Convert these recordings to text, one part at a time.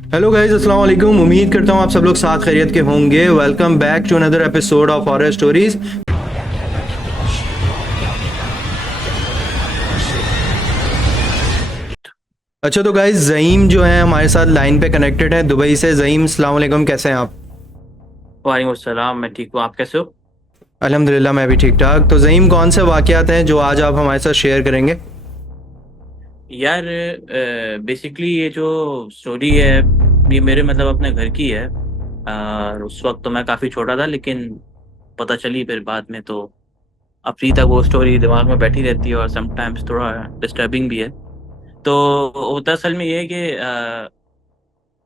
Hello guys, अस्सलाम वालेकुम। उम्मीद करता हूँ आप सब लोग साथ खैरियत के होंगे। Welcome back to another episode of horror stories. अच्छा तो गाइस, ज़हीम जो है हमारे साथ लाइन पे कनेक्टेड है दुबई से। ज़हीम, अस्सलाम वालेकुम, कैसे हैं आप? वालेकुम अस्सलाम। मैं ठीक हूँ, आप कैसे हो? अल्हम्दुलिल्लाह, मैं भी ठीक ठाक। तो ज़हीम, कौन से वाक़यात हैं जो आज आप हमारे साथ शेयर करेंगे? यार, बेसिकली ये जो स्टोरी है ये मेरे मतलब अपने घर की है। उस वक्त तो मैं काफ़ी छोटा था, लेकिन पता चली फिर बाद में। तो अभी तक वो स्टोरी दिमाग में बैठी रहती है और समटाइम्स थोड़ा डिस्टर्बिंग भी है। तो होता असल में ये है कि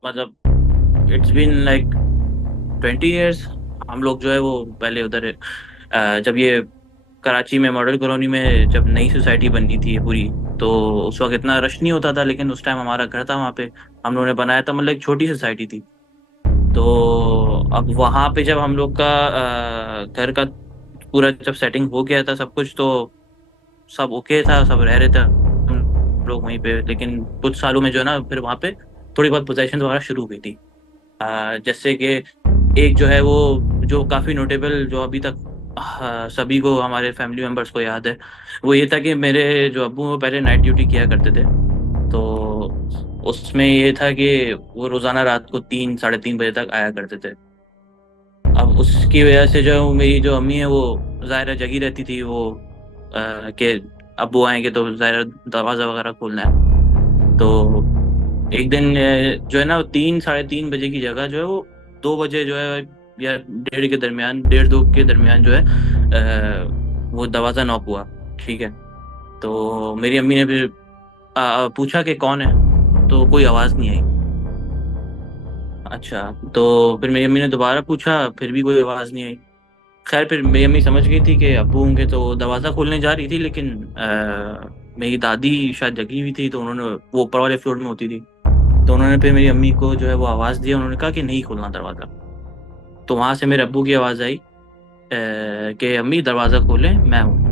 मतलब इट्स बीन लाइक 20 ईयर्स। हम लोग जो है वो पहले उधर जब ये कराची में मॉडल कॉलोनी में जब नई सोसाइटी बनी थी ये पूरी, तो उस वक्त इतना रश नहीं होता था, लेकिन उस टाइम हमारा घर था वहाँ पे। हम लोगों ने बनाया था, मतलब एक छोटी सोसाइटी थी। तो अब वहाँ पे जब हम लोग का घर का पूरा जब सेटिंग हो गया था सब कुछ, तो सब ओके था, सब रह रहे थे हम लोग वहीं पे। लेकिन कुछ सालों में जो है ना, फिर वहाँ पे थोड़ी बहुत पोजेशन वगैरह शुरू हुई थी। जैसे कि एक जो है वो जो काफ़ी नोटेबल, जो अभी तक सभी को, हमारे फैमिली मेम्बर्स को याद है, वो ये था कि मेरे जो अब्बू हैं, वो पहले नाइट ड्यूटी किया करते थे। तो उसमें ये था कि वो रोज़ाना रात को 3 साढ़े 3 बजे तक आया करते थे। अब उसकी वजह से जो है वो मेरी जो अम्मी है वो ज़ाहिर है जगी रहती थी। वो कि अब्बू आएंगे तो ज़ाहिर है दरवाज़ा वगैरह खोलना है। तो एक दिन जो है ना, 3 साढ़े 3 बजे की जगह जो है वो 2 बजे जो है, या 1:30 के दरमियान 1:30 2 के दरमियान जो है वो दरवाज़ा नॉक हुआ। ठीक है। तो मेरी अम्मी ने फिर पूछा कि कौन है, तो कोई आवाज़ नहीं आई। अच्छा। तो फिर मेरी अम्मी ने दोबारा पूछा, फिर भी कोई आवाज़ नहीं आई। खैर, फिर मेरी अम्मी समझ गई थी कि अब्बू होंगे, तो दरवाज़ा खोलने जा रही थी, लेकिन मेरी दादी शायद जगी हुई थी, तो उन्होंने, वो ऊपर वाले फ्लोर में होती थी, तो उन्होंने फिर मेरी अम्मी को जो है वो आवाज़ दी। उन्होंने कहा कि नहीं खोलना दरवाज़ा। तो वहाँ से मेरे अब्बू की आवाज़ आई कि अम्मी दरवाज़ा खोलें, मैं हूँ।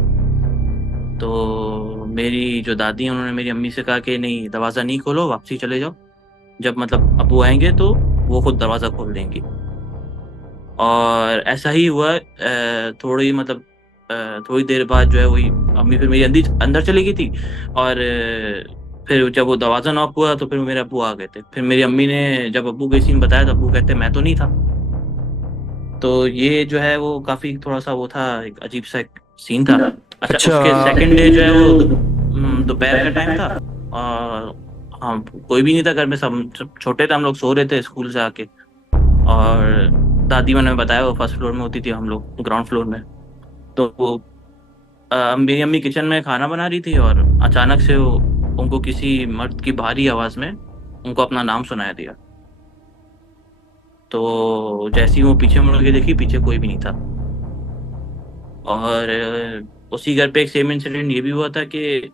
तो मेरी जो दादी हैं, उन्होंने मेरी अम्मी से कहा कि नहीं, दरवाज़ा नहीं खोलो, वापसी चले जाओ। जब मतलब अब्बू आएंगे तो वो खुद दरवाज़ा खोल देंगी। और ऐसा ही हुआ। थोड़ी मतलब थोड़ी देर बाद जो है वही अम्मी फिर मेरी अंदर अंदर चली गई थी। और फिर जब वो दरवाज़ा नॉक हुआ तो फिर मेरे अब्बू आ गए थे। फिर मेरी अम्मी ने जब अब्बू को सीन बताया तो अब्बू कहते मैं तो नहीं था। तो ये जो है वो काफ़ी थोड़ा सा वो था, एक अजीब सा एक सीन था। अच्छा, अच्छा। उसके सेकंड डे जो है वो दोपहर का टाइम था। और हाँ, कोई भी नहीं था घर में, सब छोटे थे, हम लोग सो रहे थे स्कूल से आके। और दादी मैंने बताया वो फर्स्ट फ्लोर में होती थी, हम लोग ग्राउंड फ्लोर में। तो वो मेरी अम्मी किचन में खाना बना रही थी, और अचानक से वो उनको किसी मर्द की भारी आवाज़ में उनको अपना नाम सुनाया दिया। तो जैसे ही वो पीछे मुड़ के देखी, पीछे कोई भी नहीं था। और उसी घर पे एक सेम इंसिडेंट ये भी हुआ था कि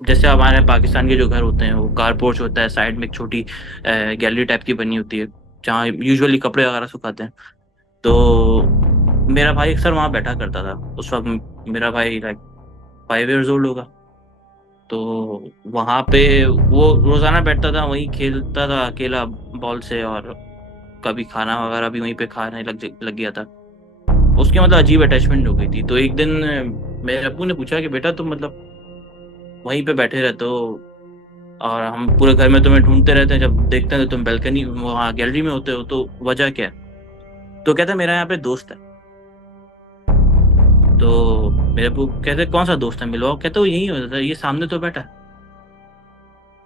जैसे हमारे पाकिस्तान के जो घर होते हैं, वो कार पोर्च होता है, साइड में एक छोटी गैलरी टाइप की बनी होती है, जहाँ यूजुअली कपड़े वगैरह सुखाते हैं। तो मेरा भाई अक्सर वहाँ बैठा करता था उस वक्त। मेरा भाई लाइक 5 ईयर्स ओल्ड होगा। तो वहाँ पे वो रोजाना बैठता था, वहीं खेलता था अकेला बॉल से, और कभी खाना वगैरह भी वहीं पे खाने लग गया था। उसकी मतलब अजीब अटैचमेंट हो गई थी। तो एक दिन मेरे अब्बू ने पूछा कि बेटा, तुम मतलब वहीं पे बैठे रहते हो, और हम पूरे घर में तुम्हें ढूंढते रहते हैं, जब देखते हैं तो तुम बैल्कनी वहाँ गैलरी में होते हो, तो वजह क्या है? तो कहता है मेरा यहाँ पे दोस्त है। तो मेरे अब्बू कहते कौन सा दोस्त है, मिलवाओ। कहते वो यही होता है, ये सामने तो बैठा है।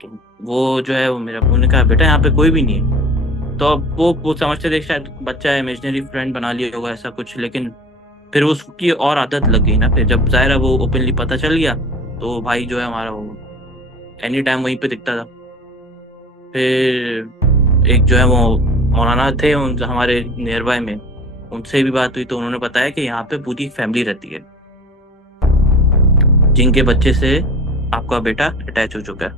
तो वो जो है वो मेरे अब्बू ने कहा बेटा यहाँ पे कोई भी नहीं है। तो अब वो समझते थे शायद बच्चा है, इमेजिनरी फ्रेंड बना लिया होगा ऐसा कुछ। लेकिन फिर उसकी और आदत लग गई ना, फिर जब जाहिर है वो ओपनली पता चल गया, तो भाई जो है हमारा वो एनी टाइम वहीं पे दिखता था। फिर एक जो है वो मौलाना थे उन हमारे नियर बाय में, उनसे भी बात हुई, तो उन्होंने बताया कि यहाँ पे पूरी फैमिली रहती है, जिनके बच्चे से आपका बेटा अटैच हो चुका है।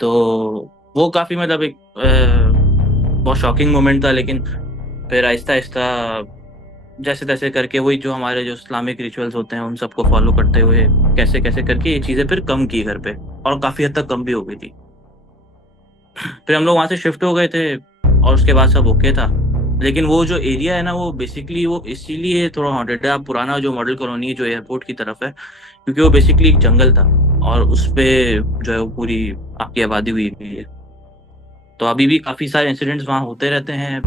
तो वो काफ़ी मतलब एक बहुत शॉकिंग मोमेंट था। लेकिन फिर आहिस्ता आहिस्ता जैसे तैसे करके वही जो हमारे जो इस्लामिक रिचुअल्स होते हैं उन सबको फॉलो करते हुए कैसे कैसे करके ये चीज़ें फिर कम की घर पे, और काफ़ी हद तक कम भी हो गई थी। फिर हम लोग वहाँ से शिफ्ट हो गए थे और उसके बाद सब ओके था। लेकिन वो जो एरिया है ना, वो बेसिकली वो इसीलिए थोड़ा हॉन्टेड है। आप पुराना जो मॉडल कॉलोनी है जो एयरपोर्ट की तरफ है, क्योंकि वो बेसिकली एक जंगल था और उस पे जो है वो पूरी आपकी आबादी हुई हुई है। तो अभी भी काफ़ी सारे इंसिडेंट्स वहाँ होते रहते हैं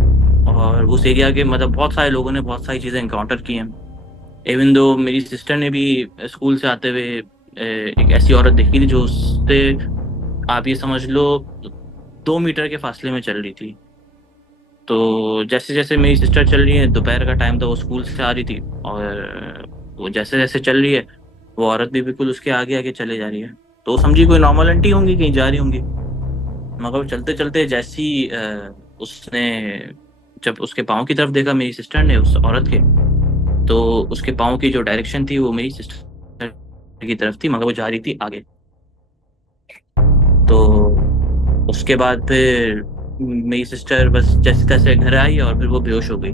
और उस एरिया के मतलब बहुत सारे लोगों ने बहुत सारी चीज़ें इनकाउंटर की हैं। इवन दो मेरी सिस्टर ने भी स्कूल से आते हुए एक ऐसी औरत देखी थी जो उससे आप ये समझ लो 2 मीटर के फासले में चल रही थी। तो जैसे जैसे मेरी सिस्टर चल रही है, दोपहर का टाइम था, वो स्कूल से आ रही थी और वो जैसे जैसे चल रही है वो औरत भी बिल्कुल उसके आगे आगे चले जा रही है। तो वो समझी कोई नॉर्मल आंटी होंगी, कहीं जा रही होंगी। मगर वो चलते चलते जैसी उसने जब उसके पाँव की तरफ देखा मेरी सिस्टर ने उस औरत के, तो उसके पाँव की जो डायरेक्शन थी वो मेरी सिस्टर की तरफ थी, मगर वो जा रही थी आगे। तो उसके बाद फिर मेरी सिस्टर बस जैसे तैसे घर आई और फिर वो बेहोश हो गई।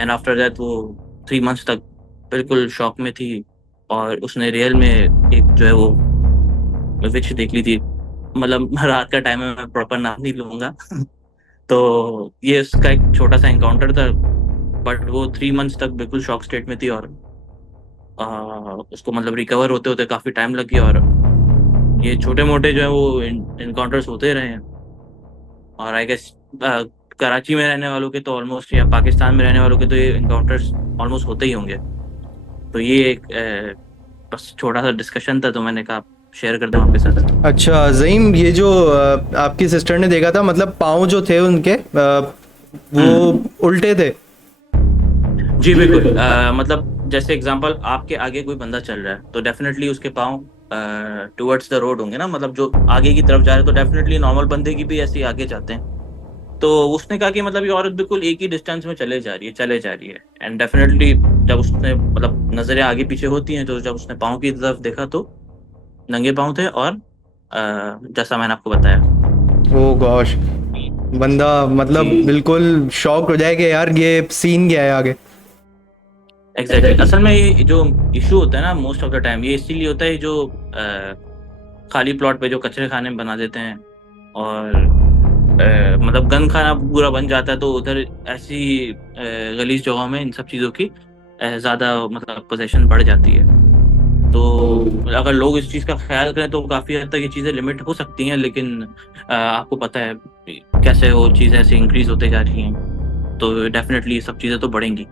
एंड आफ्टर दैट वो 3 मंथ्स तक बिल्कुल शॉक में थी और उसने रियल में एक जो है वो विच देख ली थी। मतलब रात का टाइम है, मैं प्रॉपर नाम नहीं लूंगा। तो ये उसका एक छोटा सा एनकाउंटर था, बट वो 3 मंथ्स तक बिल्कुल शॉक स्टेट में थी और उसको मतलब रिकवर होते होते काफ़ी टाइम लग गया। और ये छोटे मोटे जो है वो इनकाउंटर्स होते रहे हैं। और आई गेस कराची में रहने वालों के तो ऑलमोस्ट, या पाकिस्तान में रहने वालों के तो ये इनकाउंटर्स ऑलमोस्ट होते ही होंगे। तो ये एक बस छोटा सा डिस्कशन था, तो मैंने कहा शेयर कर दूं आपके साथ। अच्छा ज़हीम, ये जो आपकी सिस्टर ने देखा था, मतलब पाँव जो थे उनके वो हम्म। उल्टे थे? जी बिल्कुल। मतलब जैसे एग्जांपल, आपके आगे कोई बंदा चल रहा है तो डेफिनेटली उसके पाँव टुवर्ड्स द रोड होंगे ना, मतलब जो आगे की तरफ जा रहे हैं। तो डेफिनेटली नॉर्मल बंदे की भी ऐसे ही आगे जाते हैं। तो उसने कहा कि मतलब ये औरत बिल्कुल एक ही डिस्टेंस में चले जा रही है। एंड डेफिनेटली जब उसने मतलब नजरें आगे पीछे होती हैं, तो जब उसने पाँव की तरफ देखा तो नंगे पाँव थे और जैसा मैंने आपको बताया। ओ गॉश, बंदा मतलब जी बिल्कुल शॉक हो जाए कि यार ये सीन क्या है आगे। एग्जैक्टली। असल में ये जो इशू होता है ना, मोस्ट ऑफ द टाइम ये इसीलिए होता है, जो खाली प्लॉट पे जो कचरे खाने बना देते हैं और मतलब गंद खाना पूरा बन जाता है, तो उधर ऐसी गलीज जगहों में इन सब चीज़ों की ज़्यादा मतलब पोजीशन बढ़ जाती है। तो अगर लोग इस चीज़ का ख्याल करें तो काफ़ी हद तक ये चीज़ें लिमिट हो सकती हैं। लेकिन आपको पता है कैसे वो चीज़ें ऐसे इंक्रीज होते जा रही हैं, तो डेफिनेटली ये सब चीज़ें तो बढ़ेंगी।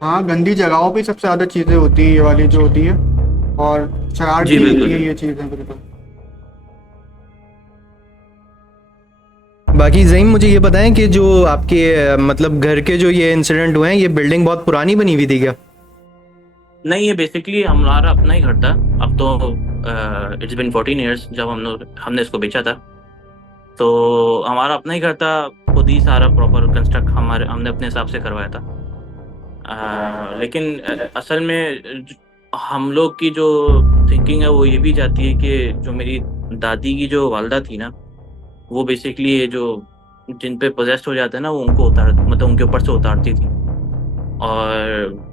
हाँ, गंदी जगहों पे सबसे ज़्यादा चीज़ें होती है, ये वाली जो होती है। और शरारत जी भी लगती है बिल्कुल। ये चीज़ें बिल्कुल। बाकी ज़हीम, मुझे ये बताएं कि जो आपके मतलब घर के जो ये इंसिडेंट हुए हैं, ये बिल्डिंग बहुत पुरानी बनी हुई थी क्या? नहीं, ये बेसिकली हमारा अपना ही घर था। अब तो इट्स बिन 14 ईयर्स जब हमने इसको बेचा था। तो हमारा अपना ही घर था, खुद ही सारा प्रॉपर कंस्ट्रक्ट हमने अपने हिसाब से करवाया था। लेकिन असल में हम लोग की जो थिंकिंग है वो ये भी जाती है कि जो मेरी दादी की जो वालदा थी ना, वो बेसिकली ये जो जिन पे पोजेस्ट हो जाते हैं ना, वो उनको उतार मतलब उनके ऊपर से उतारती थी। और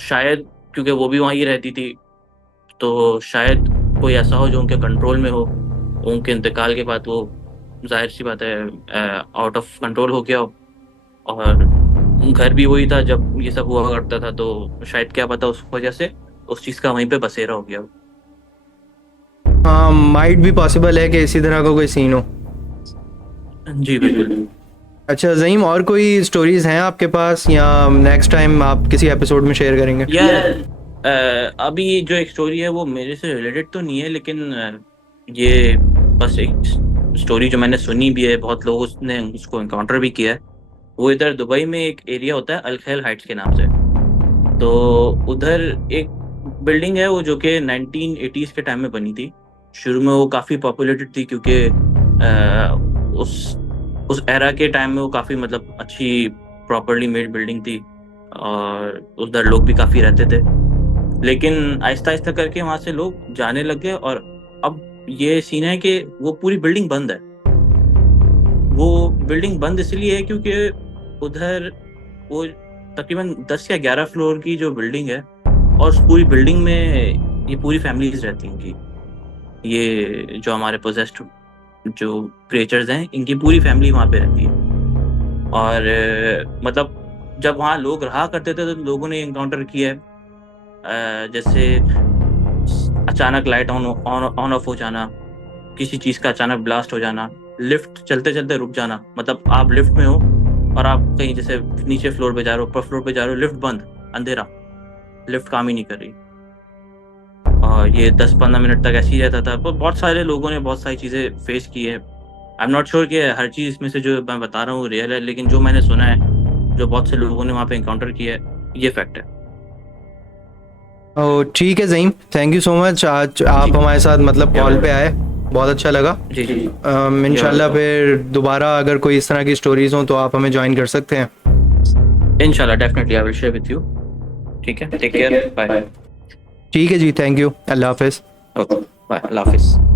शायद क्योंकि वो भी वहीं रहती थी, तो शायद कोई ऐसा हो जो उनके कंट्रोल में हो। उनके इंतकाल के बाद वो जाहिर सी बात है आउट ऑफ कंट्रोल हो गया हो। और घर भी वही था जब ये सब हुआ करता था, तो शायद क्या पता उस वजह से उस चीज़ का वहीं पे बसेरा हो गया हो। हाँ, माइट भी पॉसिबल है कि इसी तरह का कोई सीन हो। जी बिल्कुल। अच्छा ज़हीम, और कोई स्टोरीज हैं आपके पास, या नेक्स्ट टाइम आप किसी एपिसोड में शेयर करेंगे? यार अभी जो एक स्टोरी है वो मेरे से रिलेटेड तो नहीं है, लेकिन ये बस एक स्टोरी जो मैंने सुनी भी है, बहुत लोग उसने उसको इनकाउंटर भी किया है। वो इधर दुबई में एक एरिया होता है अल खैल हाइट्स के नाम से। तो उधर एक बिल्डिंग है वो जो कि 1980s के टाइम में बनी थी। शुरू में वो काफ़ी पॉपुलेटेड थी क्योंकि उस एरा के टाइम में वो काफ़ी मतलब अच्छी प्रॉपरली मेड बिल्डिंग थी और उधर लोग भी काफ़ी रहते थे। लेकिन आहिस्ता आहिस्ता करके वहाँ से लोग जाने लग गए और अब ये सीन है कि वो पूरी बिल्डिंग बंद है। वो बिल्डिंग बंद इसलिए है क्योंकि उधर वो तकरीबन 10 या 11 फ्लोर की जो बिल्डिंग है, और उस पूरी बिल्डिंग में ये पूरी फैमिलीज रहती हैं कि ये जो हमारे पोजेस्ड जो क्रिएचर्स हैं इनकी पूरी फैमिली वहाँ पे रहती है। और मतलब जब वहाँ लोग रहा करते थे तो लोगों ने इनकाउंटर किया है जैसे अचानक लाइट ऑन ऑफ हो जाना, किसी चीज़ का अचानक ब्लास्ट हो जाना, लिफ्ट चलते चलते रुक जाना। मतलब आप लिफ्ट में हो और आप कहीं जैसे नीचे फ्लोर पे जा रहे हो, ऊपर फ्लोर पे जा रहे हो, लिफ्ट बंद, अंधेरा, लिफ्ट काम ही नहीं कर रही। और ये 10-15 मिनट तक ऐसे ही रहता था। तो बहुत सारे लोगों ने बहुत सारी चीज़ें फेस की है। आई एम नॉट श्योर कि हर चीज़ में से जो मैं बता रहा हूँ रियल है, लेकिन जो मैंने सुना है, जो बहुत से लोगों ने वहाँ पे इनकाउंटर किया है, ये फैक्ट है। ठीक है ज़हीम, थैंक यू सो मच। आज आप हमारे साथ मतलब कॉल पे आए, बहुत अच्छा लगा। जी जी इंशाल्लाह फिर दोबारा अगर कोई इस तरह की स्टोरीज हों तो आप हमें ज्वाइन कर सकते हैं। इंशाल्लाह, definitely I will share with you. ठीक है, टेक केयर, बाय। ठीक है जी, थैंक यू, अल्लाह हाफिज़। ओके, बाय, अल्लाह हाफिज़।